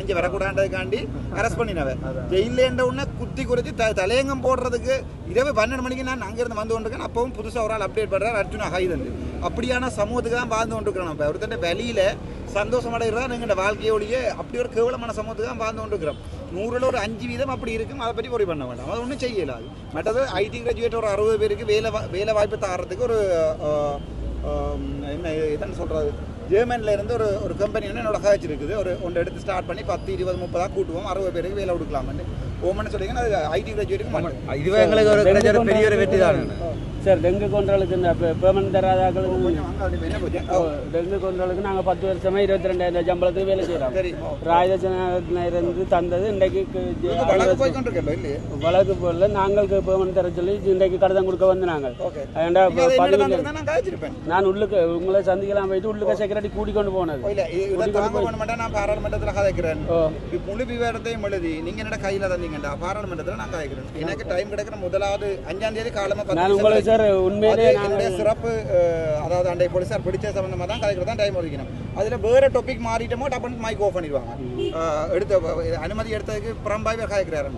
அணிஞ்சு வரக்கூடாதுக்காண்டி அரெஸ்ட் பண்ணினவன் ஜெயிலேண்ட உடனே குத்தி குறைச்சி த தலையங்கம் போடுறதுக்கு இரவு பன்னெண்டு மணிக்கு நான் அங்கேருந்து வந்து கொண்டிருக்கேன் அப்பவும் புதுசாக ஒரு ஆள் அப்டேட் பண்ணுறாரு அர்ஜுனா ஹைதன் அப்படியான சமூகத்துக்கு தான் வாழ்ந்து கொண்டிருக்கிறோம் இப்போ ஒருத்தன் வெளியில சந்தோஷம் அடைகிறதா எங்கள் வாழ்க்கையோடைய அப்படி ஒரு கேவலமான சமூகத்துக்கு தான் வாழ்ந்து கொண்டிருக்கிறோம் நூறில் ஒரு அஞ்சு வீதம் அப்படி இருக்கும் அதை பற்றி worry பண்ண வேண்டாம் அது ஒன்றும் செய்யலாது மற்றது ஐடி கிராஜுவேட் ஒரு அறுபது பேருக்கு வேலை வேலை வாய்ப்பு தாரத்துக்கு ஒரு என்ன இதுன்னு சொல்கிறது ஜெர்மனில் இருந்து ஒரு ஒரு கம்பெனி வந்து என்னோட காய்ச்சி இருக்குது. ஒரு ஒன்று எடுத்து ஸ்டார்ட் பண்ணி பத்து இருபது முப்பதாக கூட்டுவோம். அறுபது பேருக்கு வேலை கொடுக்கலாம்னு. ஓமன்னு சொல்லிங்கன்னா அது ஐடி கிராஜுவேட்டுக்கு இதுவே எங்களுக்கு ஒரு பெரிய ஒரு வெற்றி தான் சார் டெங்கு கொண்டலுக்கு இந்த பெர்மனன்ட் தராதாக்களுக்கு டெங்கு கொண்டலுக்கு நாங்கள் பத்து? வருஷமா இருபத்தி ரெண்டாயிரம் சம்பளத்துக்கு வேலை செய்கிறோம் இருந்து தந்தது இன்றைக்கு வழக்கு போடல நாங்களுக்கு பெர்மனன்ட் தர சொல்லி இன்றைக்கு கடிதம் கொடுக்க வந்து நாங்கள் பதிவு நான் உள்ளுக்கு உங்களை சந்திக்கலாம் போயிட்டு உள்ளுக்க செக்ரட்டரி கூட்டி கொண்டு போனது. பாராளுமன்றத்தில் கதைக்கிறேன். முழு விவரத்தையும் எழுதி நீங்க என்னோட கையில தந்தீங்கடா? பாராளுமன்றத்தில் நான் கதைக்கிறேன் எனக்கு டைம் கிடைக்கிற முதலாவது அஞ்சாம் தேதி காலமா பத்து நான் உங்களுக்கு சார் உண்மையிலே என்னுடைய சிறப்பு அதாவது அண்டை போலீஸார் பிடிச்ச சம்பந்தமா தான் கதைக்கிறது தான் டைம் ஒதுக்கணும் அதுல வேற டாபிக் மாறிட்டோமோ டப்புன்னு மைக் ஆஃப் பண்ணிடுவாங்க. எடுத்த அனுமதி எடுத்ததுக்கு புறம்பாய் கதைக்கிறாரு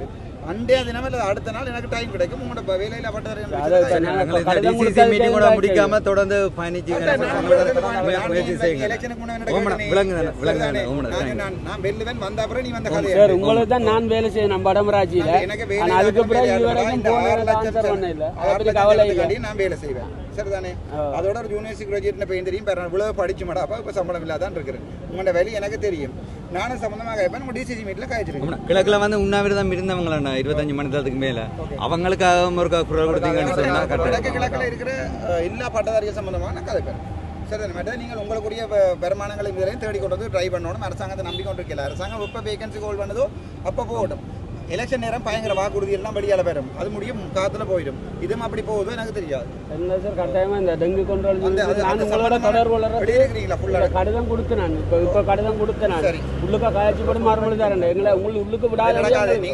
அண்டே தினம் இல்லை அடுத்த நாள் எனக்கு டைம் கிடைக்கும். உங்களோட வேலையில மீட்டிங் கூட முடிக்காம தொடர்ந்து பயணிச்சு உங்களுக்கு தான் நான் வேலை செய்யணும் நம்ம வடமராட்சியில எனக்கு அதுக்கு பிறகு நான் வேலை செய்வேன். சரிதானே? அதோட ஒரு யூனிவர்சிட்டி கிராஜுவேட் பையன் தெரியும் இவ்வளவு படிச்சு மடாப்பா இப்ப சம்பளம் இல்லாதான் இருக்கிறேன். உங்களோட வேலை எனக்கு தெரியும். நானும் சம்பந்தமாக கேட்பேன் உங்க டிசிசி மீட்ல காய்ச்சிருக்கேன் கிழக்குல வந்து உண்ணாவிரதம் இருந்தவங்களா இருபத்தஞ்சு மணி நேரத்துக்கு மேல. அவங்களுக்காக ஒரு குரல் கொடுத்தீங்கன்னு சொன்னா வடக்கு கரெக்டாக கிழக்கில் இருக்கிற எல்லா பட்டதாரிகள் சம்பந்தமாக நான் கதைப்பேன் சரி மேடம்? நீங்கள் உங்களுக்குரிய வருமானங்களை இதுவரையும் தேடி கொண்டு வந்து ட்ரை பண்ணணும். அரசாங்கத்தை நம்பி கொண்டு இருக்கல அரசாங்கம் எப்போ வேகன்சி கோல் பண்ணதோ அப்போ போகட்டும். எலெக்ஷன் நேரம் பயங்கர வாக்குறுதி எல்லாம் வெளியால பெறும். அது முடியும் காத்துல போயிடும். இதுவும் அப்படி போகுதோ எனக்கு தெரியாது. என்ன சார் கட்டாயமா இந்த டெங்கு அது- நான் உங்களோட சம்பந்தமா தொடர்பு வளர்ற வெளியே இருக்கிறீங்களா ஃபுல்லாக கடிதம் கொடுத்து நான். இப்போ இப்போ கடிதம் கொடுத்து நான். சரி. உள்ளுக்க காய்ச்சி போட்டு மறுமொழி தரேன் எங்களை உங்களுக்கு உள்ளுக்கு விடாத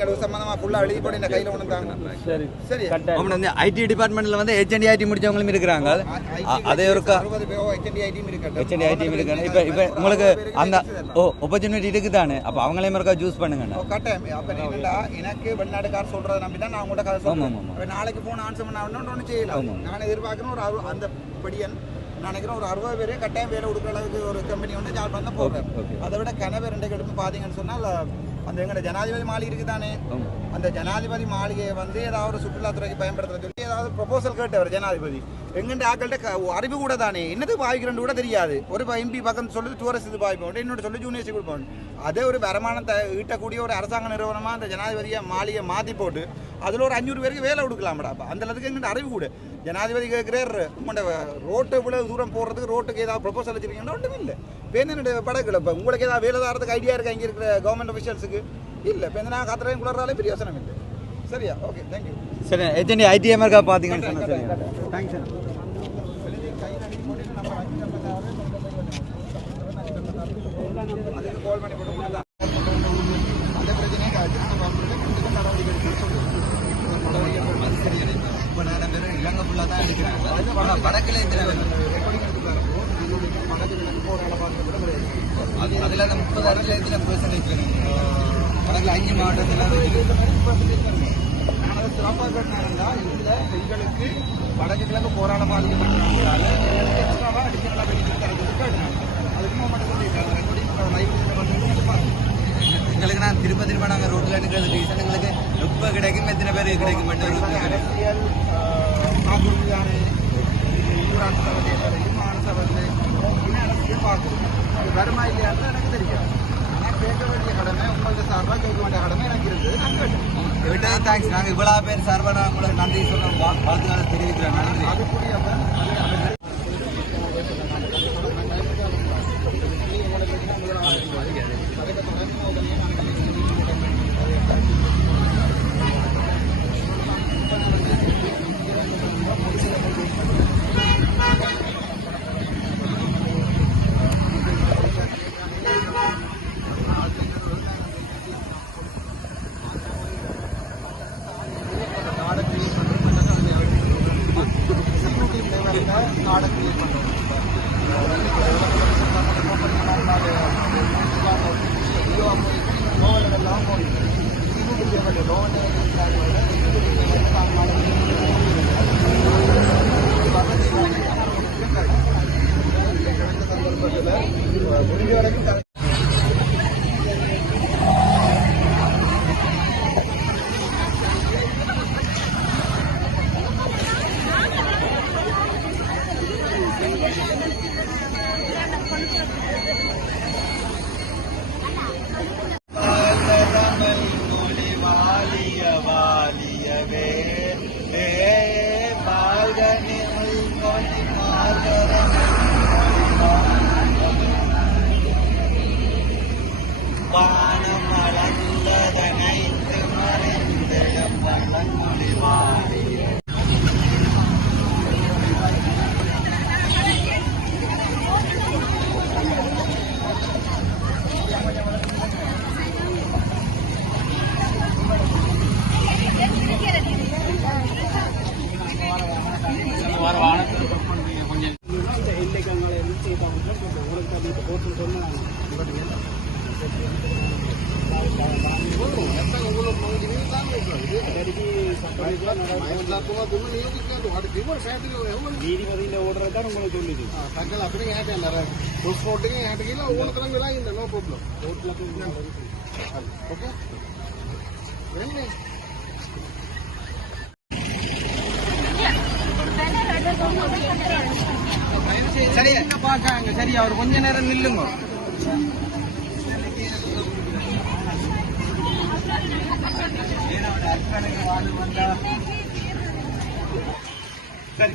ஒரு சம்பந்தமா ஃபுல்லாக எழுதி போட்டு இந்த கையில் ஒன்று தாங்க. சரி. சரி. கட்டாயம். அவன் வந்து ஐடி டிபார்ட்மெண்ட்ல வந்து ஹெச்என்டி ஐடி முடிச்சவங்களும் இருக்கிறாங்க. அதே பேரோ ஹெச்என்டி ஐடியும் இருக்கட்டும் ஹெச்என்டி ஐடி இருக்காங்க இப்போ இப்போ உங்களுக்கு அந்த ஓ ஆப்பர்ச்சுனிட்டி இருக்கு தானே அப்போ அவங்களையும் இருக்கா ஜூஸ் பண்ணுங்கண்ணா. ஓ, கட்டாயம். எனக்கு வெளிநாட்டுக்கார் சொல்றதை நம்பி தான் நான் உங்கள்கிட்ட கதை சொல்றேன். நாளைக்கு போன் ஆன்சர் பண்ண ஒன்று செய்யலாம் நான் எதிர்பார்க்கிறேன் ஒரு அறு அந்த படியன் நான் நினைக்கிறேன் ஒரு அறுபது பேரே கட்டாயம் வேலை கொடுக்குற அளவுக்கு ஒரு கம்பெனி வந்து ஜாப் பண்ண போகிறேன் அதை விட கனவு ரெண்டு எடுத்து பார்த்தீங்கன்னு சொன்னால் அந்த எங்களோட ஜனாதிபதி மாளிகை இருக்கு தானே அந்த ஜனாதிபதி மாளிகையை வந்து ஏதாவது ஒரு சுற்றுலாத்துறைக்கு பயன்படுத்துற சொல்லி ஏதாவது ப்ரொபோசல் கேட்டவர் ஜனாதிபதி. எங்கிட்ட ஆக்கள்கிட்ட அறிவு கூட தானே? என்னது பாய்க்கிறன்னு கூட தெரியாது. ஒரு எம்பி பக்கம் சொல்லி டூரிஸ்ட் இது பாய்ப்போம் இன்னொரு சொல்லி ஜூனியர்ஸி கொடுப்போம். அதே ஒரு வருமானத்தை ஈட்டக்கூடிய ஒரு அரசாங்க நிறுவனமாக அந்த ஜனாதிபதியை மாளிகை மாற்றி போட்டு அதில் ஒரு அஞ்சூறு பேருக்கு வேலை கொடுக்கலாம்டா. அப்ப அந்த அளவுக்கு எங்கிட்ட அறிவு கூட. ஜனாதிபதி கேட்குறார் உங்களோட ரோட்டு இவ்வளவு தூரம் போடுறதுக்கு ரோட்டுக்கு ஏதாவது ப்ரொபோசல் வச்சிருக்கீங்கன்னா ஒன்றும் இல்லை. என்னோட படகுல இப்போ உங்களுக்கு ஏதாவது வேலை தரதுக்கு ஐடியா இருக்கா இங்கே இருக்கிற கவர்மெண்ட் அஃபிஷியல்ஸுக்கு இல்லை. இப்போ இந்த நான் காத்துறையும் குளறாலே பெரிய யோசனை இல்லை. சரியா? ஓகே தேங்க்யூ சரி ஹெச்என்டி ஐடிஎம் இருக்கா பார்த்தீங்கன்னு சொன்னா சரி தேங்க்ஸ் அந்த பிரச்சனையை காய்ச்சி நம்ம வந்து கொஞ்சம் நடவடிக்கை எடுத்து இப்போ நிறைய பேர் இலங்கை ஃபுல்லாக தான் எடுக்கிறாங்க வடக்கில் அது அதில் அந்த முப்பதாயிரத்துல எத்தனை பெர்சன்டேஜ் வடக்கில் அஞ்சு மாவட்டத்தில் நான் சிறப்பாக கேட்டாருந்தா இதில் எங்களுக்கு வடக்கு கிழக்கு போராட பாதிக்கப்பட்டதுனால எங்களுக்கு எக்ஸ்ட்ராவாக அடிஷனலாக பெனிஃபிட் கேட்டாங்க அதுக்கு மட்டும் சொல்லியிருக்காங்க எங்களுக்கு நான் திரும்ப திரும்ப நாங்கள் ரோட்டில் நிற்கிறது ரீசன் எங்களுக்கு எப்போ கிடைக்கும் எத்தனை பேர் கிடைக்கும் வருமா இல்லையான்னு எனக்கு தெரியாது நான் கேட்க வேண்டிய கடமை உங்கள்கிட்ட சார்பாக கேட்க வேண்டிய கடமை எனக்கு இருக்குது நான் கேட்டேன் தேங்க்ஸ் நாங்கள் இவ்வளோ பேர் சார்பாக நான் உங்களுக்கு நன்றி சொல்ல வாழ்த்துக்களை தெரிவிக்கிறேன். நன்றி. அது ஏட்டேன் புஷ் போட்டுங்க ஏட்டுக்கீங்க ஒவ்வொருத்தரும் விழா இந்த நோ ப்ராப்ளம் ஓகே என்ன சரி என்ன பாக்காங்க சரி அவர் கொஞ்ச நேரம் நில்லுங்க. சரி.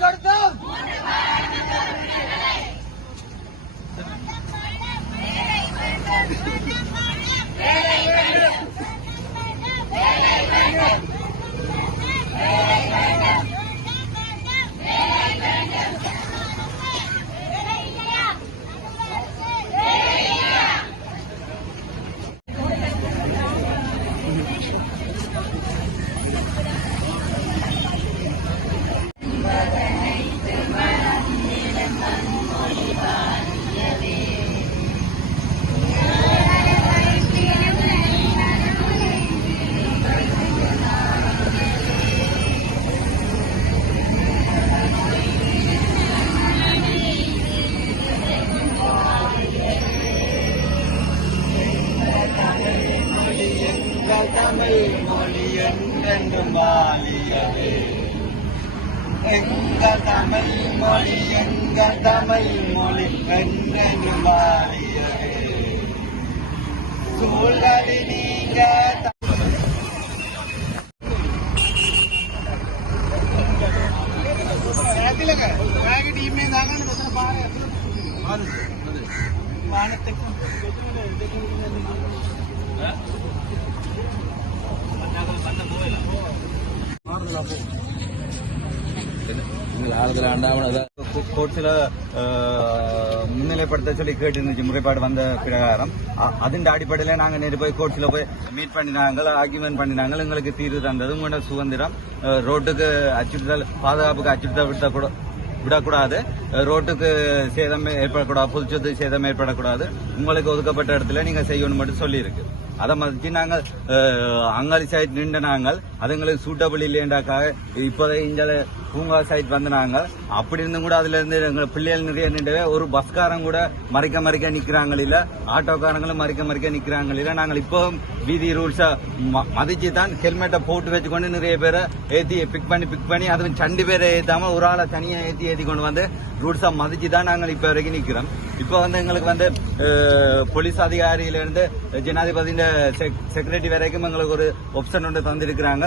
அள்ளி கொடுத்தோம் எங்கள் ඈතිලක ඔයාගේ ටීම් එකෙන් දාගන්න මෙතන පාරේ පාරේ නේද පාරෙත් එක්ක ඈ මන්නාගල පන්න පොයලා පාරේ ලාපෝ கோர்ட்ஸில் முன்னிலைப்படுத்த சொல்லி கேட்டு இருந்துச்சு முறைப்பாடு வந்த பிரகாரம் அதன் அடிப்படையில் நாங்கள் நேற்று போய் கோர்ட்ஸில் போய் மீட் பண்ணினாங்க ஆர்குமெண்ட் பண்ணினாங்க எங்களுக்கு தீர்வு தந்தது உங்களோட சுதந்திரம் ரோட்டுக்கு அச்சுறுத்தல் பாதுகாப்புக்கு அச்சுறுத்தல் விடக்கூட விடக்கூடாது ரோட்டுக்கு சேதம் ஏற்படக்கூடாது புதுச்சொத்து சேதம் ஏற்படக்கூடாது உங்களுக்கு ஒதுக்கப்பட்ட இடத்துல நீங்க செய்யணும் மட்டும் சொல்லியிருக்கு அதை மதிச்சு நாங்கள் அங்காளி சைட் நின்று நாங்கள் அதுங்களுக்கு சூட்டபிள் இல்லையண்டாக்காக இப்போதை இந்த பூங்கா சைட் வந்து அப்படி இருந்தும் கூட அதுல இருந்து எங்க பிள்ளைகள் நிறைய நின்றவே ஒரு பஸ்காரங்க கூட மறைக்க மறைக்க நிக்கிறாங்க இல்ல. ஆட்டோக்காரங்களும் மறைக்க மறைக்க நிக்கிறாங்க இல்ல. நாங்கள் இப்போ வீதி ரூல்ஸா மதிச்சு தான் ஹெல்மெட்டை போட்டு வச்சுக்கொண்டு நிறைய பேரை ஏத்தி பிக் பண்ணி பிக் பண்ணி அதுவும் சண்டு பேரை ஏத்தாம ஒரு ஆளை தனியா ஏத்தி ஏத்தி கொண்டு வந்து ரூல்ஸா மதிச்சு தான் நாங்கள் இப்ப வரைக்கும் நிக்கிறோம். இப்போ வந்து எங்களுக்கு வந்து போலீஸ் அதிகாரியில இருந்து ஜனாதிபதியின் செக்ரட்டரி வரைக்கும் எங்களுக்கு ஒரு ஆப்ஷன் ஒன்று தந்திருக்கிறாங்க.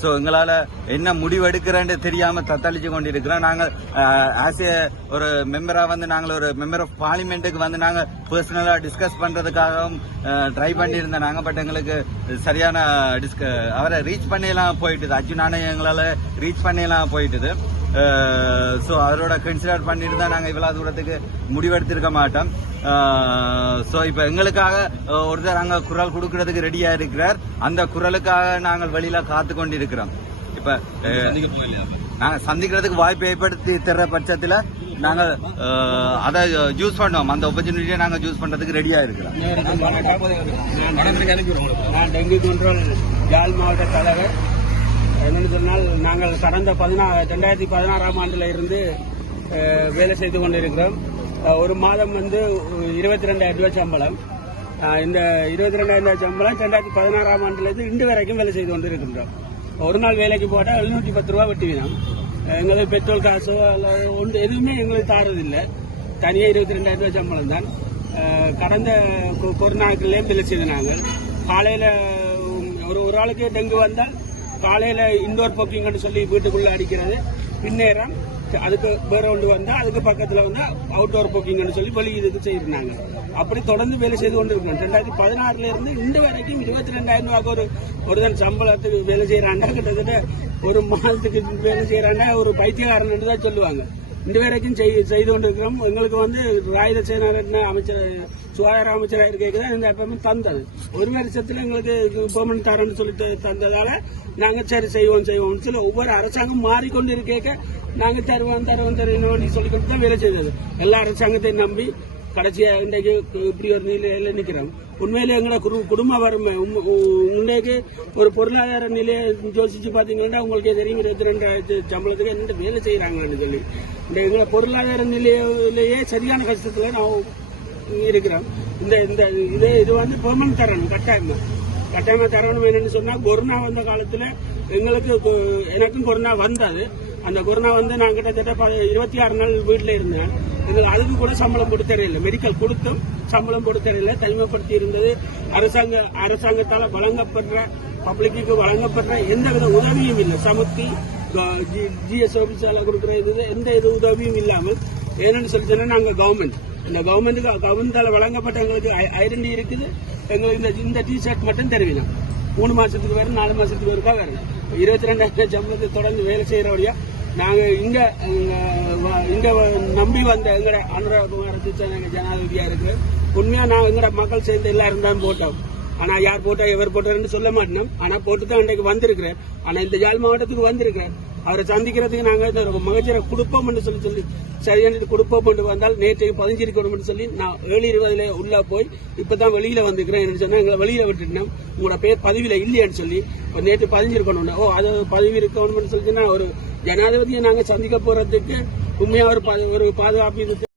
ஸோ எங்களால் என்ன முடிவு எடுக்கிறேன்னு தெரியாம தத்தளிச்சு கொண்டிருக்கிறோம். நாங்கள் ஆஸ் ஏ ஒரு மெம்பரா வந்து நாங்கள் ஒரு மெம்பர் ஆஃப் பார்லிமெண்ட்டுக்கு வந்து நாங்கள் பர்சனலா டிஸ்கஸ் பண்றதுக்காகவும் ட்ரை பண்ணியிருந்தோம் நாங்கள் பட் எங்களுக்கு சரியான டிஸ்க அவரை ரீச் பண்ணியெல்லாம் போயிட்டுது. அர்ஜுனானே எங்களால் ரீச் பண்ணியெல்லாம் போயிட்டுது. ஸோ அதோட கன்சிடர் பண்ணிட்டு தான் நாங்கள் இவ்வளோ தூரத்துக்கு முடிவெடுத்திருக்க மாட்டோம். ஸோ இப்போ எங்களுக்காக ஒருத்தர் அங்கே குரல் கொடுக்கறதுக்கு ரெடியாக இருக்கிறார். அந்த குரலுக்காக நாங்கள் வெளியில காத்து கொண்டிருக்கிறோம். இப்போ நாங்கள் சந்திக்கிறதுக்கு வாய்ப்பு ஏற்படுத்தி தர்ற பட்சத்தில் நாங்கள் அதை யூஸ் பண்ணோம். அந்த ஆப்பர்ச்சுனிட்டியை நாங்கள் யூஸ் பண்ணுறதுக்கு ரெடியாக இருக்கிறோம். நான் டெங்கு கண்ட்ரோல் யாழ் மாவட்ட தலைவர் என்னென்னு சொன்னால் நாங்கள் கடந்த பதினா ரெண்டாயிரத்தி பதினாறாம் ஆண்டுல இருந்து வேலை செய்து கொண்டிருக்கிறோம். ஒரு மாதம் வந்து இருபத்தி ரெண்டாயிரம் ரூபாய் சம்பளம். இந்த இருபத்தி ரெண்டாயிரம் ரூபாய் சம்பளம் ரெண்டாயிரத்தி பதினாறாம் ஆண்டுலேருந்து இன்று வரைக்கும் வேலை செய்து கொண்டிருக்கின்றோம். ஒரு நாள் வேலைக்கு போட்டால் எழுநூற்றி பத்து ரூபா வெட்டி வீதம் எங்களுக்கு பெட்ரோல் காசோ அல்லது ஒன்று எதுவுமே எங்களுக்கு தாரதில்லை. தனியாக இருபத்தி ரெண்டாயிரம் ரூபாய் சம்பளம் தான். கடந்த கொ- கொரோனாக்குள்ளே வேலை செய்த நாங்கள். காலையில் ஒரு ஒரு ஆளுக்கு டெங்கு வந்தால் காலையில் இண்டோர் பொக்கிங்கன்னு சொல்லி வீட்டுக்குள்ளே அடிக்கிறது. பின்னேரம் அதுக்கு வேற ஒன்று வந்தால் அதுக்கு பக்கத்தில் வந்து அவுட்டோர் பொக்கிங்கன்னு சொல்லி வெளி இதுக்கு செய்யிருந்தாங்க அப்படி தொடர்ந்து வேலை செய்து கொண்டு இருக்கோம் ரெண்டாயிரத்தி பதினாறுல இருந்து இந்த வரைக்கும் இருபத்தி ரெண்டாயிரம் ரூபாய்க்கு ஒரு ஒருதன் சம்பளத்துக்கு வேலை செய்யறாண்டா கிட்டத்தட்ட ஒரு மாதத்துக்கு வேலை செய்யறாண்டா ஒரு பைத்தியக்காரன் தான் சொல்லுவாங்க. இந்த வரைக்கும் செய்- செய்து கொண்டிருக்கிறோம் எங்களுக்கு வந்து ராயுத சேனா அமைச்சர் சுகாதார அமைச்சராக இருக்க இந்த எப்பவுமே தந்தது. ஒரு வருஷத்துல எங்களுக்கு பெர்மனன்ட் தரம்னு சொல்லிட்டு தந்ததால நாங்கள் சரி செய்வோம் செய்வோம் சொல்லி ஒவ்வொரு அரசாங்கம் மாறிக்கொண்டு இருக்க நாங்கள் தருவோம் தருவோம் தருவோம் சொல்லிக்கொண்டு தான் வேலை செய்தது. எல்லா அரசாங்கத்தையும் நம்பி கடைசியா இன்றைக்கு இப்படி ஒரு நிலையில நிக்கிறோம் உண்மையிலே எங்களோட குடும்ப வறுமை உம்- இன்றைக்கு ஒரு பொருளாதார நிலையை யோசிச்சு பாத்தீங்கன்னா உங்களுக்கே தெரியும் இருபத்தி ரெண்டாயிரத்து சம்பளத்துக்கு என்ன வேலை செய்யறாங்கன்னு சொல்லி. இந்த எங்களோட பொருளாதார நிலையிலேயே சரியான கஷ்டத்துல நான் இருக்கிறோம். இந்த இந்த இது இது வந்து பெர்மனன்ட் தரணும் கட்டாயமா. கட்டாயமா தரணும் என்னன்னு சொன்னா கொரோனா வந்த காலத்துல எங்களுக்கு எனக்கும் கொரோனா வந்தது. அந்த கொரோனா வந்து நான் கிட்டத்தட்ட இருபத்தி ஆறு நாள் வீட்டில் இருந்தேன். எங்களுக்கு அதுக்கு கூட சம்பளம் கொடுத்தறையில மெடிக்கல் கொடுத்தும் சம்பளம் போட்டு தனிமைப்படுத்தி இருந்தது. அரசாங்க அரசாங்கத்தால் வழங்கப்படுற பப்ளிக்கு வழங்கப்படுற எந்த வித உதவியும் இல்லை. சமத்தி ஜிஎஸ் ஆபீஸால கொடுக்குற இது எந்த இது உதவியும் இல்லாமல் என்னன்னு சொல்லி சொன்னால் நாங்கள் கவர்மெண்ட் இந்த கவர்மெண்ட்டுக்கு கவர்மெண்டால் வழங்கப்பட்ட எங்களுக்கு ஐடென்டி இருக்குது. எங்களுக்கு இந்த இந்த டி ஷர்ட் மட்டும் தெரிவிக்கும் மூணு மாசத்துக்கு வேறு நாலு மாசத்துக்கு வேறுக்கா வேறு. இருபத்தி ரெண்டாயிரம் சம்பளத்தை தொடர்ந்து வேலை செய்யறபடியா நாங்கள் இங்கே இங்கே நம்பி வந்த எங்கட அனுராகுமார திச்சன் ஜனாதிபதியாக ஜனாதிபதியா இருக்கு. உண்மையாக நாங்கள் எங்கட மக்கள் சேர்ந்து எல்லாரும் தான் போட்டோம். ஆனா யார் போட்டா எவர் போட்டாருன்னு சொல்ல மாட்டோம். ஆனா போட்டு தான் அன்றைக்கு வந்திருக்கிறேன் ஆனா இந்த யாழ் மாவட்டத்துக்கு வந்திருக்கிறார். அவரை சந்திக்கிறதுக்கு நாங்க இந்த மகஜரை கொடுப்போம் சொல்லி சொல்லி சரியான கொடுப்போம் வந்தால் நேற்றைக்கு பதிஞ்சிருக்கணும் சொல்லி நான் ஏழு இருபதுல உள்ள போய் இப்பதான் வெளியில வந்திருக்கிறேன் என்று சொன்னா எங்களை வெளியில விட்டுட்டேன் உங்களோட பேர் பதிவில இல்லையான்னு சொல்லி நேற்று பதிஞ்சிருக்கணும் ஓ அது பதவி இருக்கணும்னு சொல்லி ஒரு ஜனாதிபதியை நாங்க சந்திக்க போறதுக்கு உண்மையா ஒரு பா- ஒரு பாதுகாப்பு